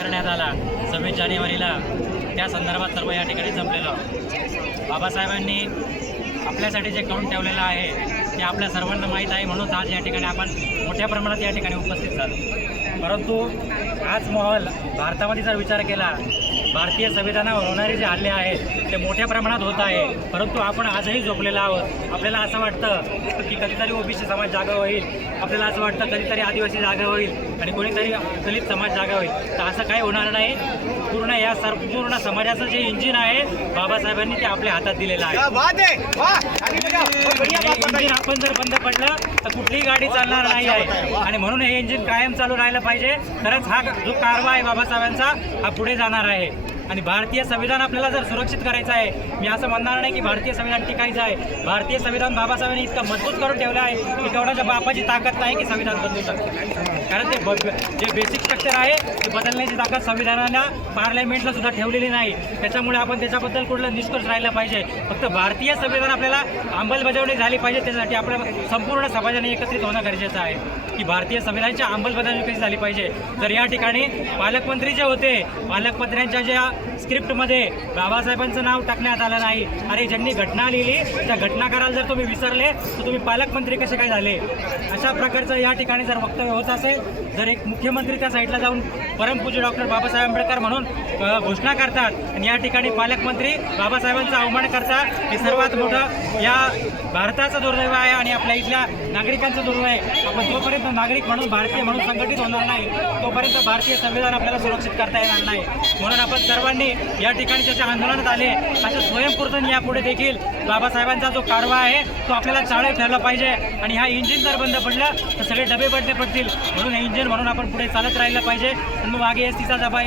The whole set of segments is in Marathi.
करण्यात आला 26 जानेवारीला, त्या संदर्भात सर्व या ठिकाणी जमलेलो. बाबासाहेबांनी आपल्यासाठी जे करून ठेवलेलं आहे ते आपल्या सर्वांना माहीत आहे, म्हणून आज या ठिकाणी आपण मोठ्या प्रमाणात या ठिकाणी उपस्थित झालो. परंतु आज माहोल भारतामध्ये जर विचार केला, भारतीय संविधानावर होणारे जे हल्ले आहेत ते मोठ्या प्रमाणात होत आहे, परंतु आपण आजही झोपलेलो आहोत. आपल्याला असं वाटतं की कधीतरी ओबीसी समाज जागा होईल, आपल्याला असं वाटतं कधीतरी आदिवासी जागा होईल आणि कोणीतरी दलित समाज जागा होईल. तर असं काही होणार नाही. पूर्ण या संपूर्ण समाजाचं जे इंजिन आहे बाबासाहेबांनी ते आपल्या हातात दिलेलं आहे. इंजिन आपण जर बंद पडलं तर कुठलीही गाडी चालणार नाही आहे, आणि म्हणून हे इंजिन कायम चालू राहिलं पाहिजे. तरच हा जो कारवा आहे बाबासाहेबांचा हा पुढे जाणार आहे. आणि भारतीय संविधान आपल्याला जर सुरक्षित करायचं आहे, मी असं म्हणणार नाही की भारतीय संविधान टिकायचं आहे. भारतीय संविधान बाबासाहेबांनी इतकं मजबूत करून ठेवलं आहे की तेवढ्याच्या बापाची ताकद नाही की संविधान बदलू शकते. कारण ते जे बेसिक स्ट्रक्चर आहे ते बदलण्याची ताकद संविधानाला, पार्लमेंटला सुद्धा ठेवलेली नाही. त्याच्यामुळे आपण त्याच्याबद्दल कुठला निष्कर्ष राहिला पाहिजे. फक्त भारतीय संविधान आपल्याला अंमलबजावणी झाली पाहिजे. त्यासाठी आपल्या संपूर्ण समाजाने एकत्रित होणं गरजेचं आहे की भारतीय संविधानाची अंमलबजावणी कशी झाली पाहिजे. तर या ठिकाणी पालकमंत्री जे होते, पालकमंत्र्यांच्या ज्या स्क्रिप्टमध्ये बाबासाहेबांचं नाव टाकण्यात आलं नाही. अरे ज्यांनी घटना लिहिली त्या घटनाकाराला जर तुम्ही विसरले तर तुम्ही पालकमंत्री कसे काय झाले. अशा प्रकारचं या ठिकाणी जर वक्तव्य होत असेल, जर एक मुख्यमंत्री त्या साईडला जाऊन परमपूज्य डॉक्टर बाबासाहेब आंबेडकर म्हणून घोषणा करतात आणि या ठिकाणी पालकमंत्री बाबासाहेबांचा अवमान करतात, हे सर्वात मोठं या भारताचं दुर्दैव आहे आणि आपल्या इथल्या नागरिकांचं दुर्दैव आहे. आपण जोपर्यंत नागरिक म्हणून, भारतीय म्हणून संघटित होणार नाही तोपर्यंत भारतीय संविधान आपल्याला सुरक्षित करता येणार नाही. म्हणून आपण सर्वांनी या ठिकाणी त्याच्या आंदोलनात आले, असं स्वयंपूर्तन यापुढे देखील बाबासाहेबांचा जो कारवा आहे तो आपल्याला चालत ठेवला पाहिजे. आणि हा इंजिन जर बंद पडलं तर सगळे डबे बंद पडतील. म्हणून हे इंजिन म्हणून आपण पुढे चालत राहिलं पाहिजे. आणि मग मागे एसटीचा डबा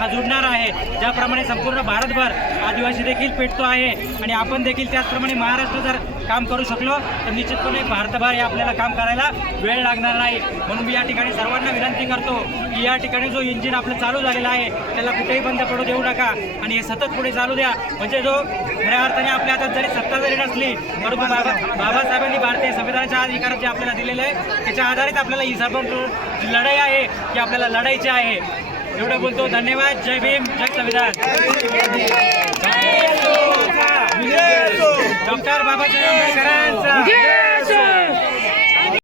हा जुडणार आहे. ज्याप्रमाणे संपूर्ण भारतभर आदिवासी देखील पेटतो आहे आणि आपण देखील त्याचप्रमाणे महाराष्ट्र जर काम करू शकलो तर निश्चितपणे भारतभर हे आपल्याला काम करायला वेळ लागणार नाही. म्हणून मी या ठिकाणी सर्वांना विनंती करतो की या ठिकाणी जो इंजिन आपलं चालू झालेला आहे त्याला कुठेही बंद पडू देऊ नका आणि हे सतत पुढे चालू द्या. म्हणजे जो खऱ्या अर्थाने आपल्या हातात जरी सत्ता जरी नसली परंतु बाबासाहेबांनी भारतीय संविधानाच्या अधिकार जे आपल्याला दिलेले आहे त्याच्या आधारित आपल्याला ही सर्व लढाई आहे की आपल्याला लढायची आहे. एवढं बोलतो. धन्यवाद. जय भीम, जय संविधान. डॉक्टर बाबासाहेब आंबेडकरांचा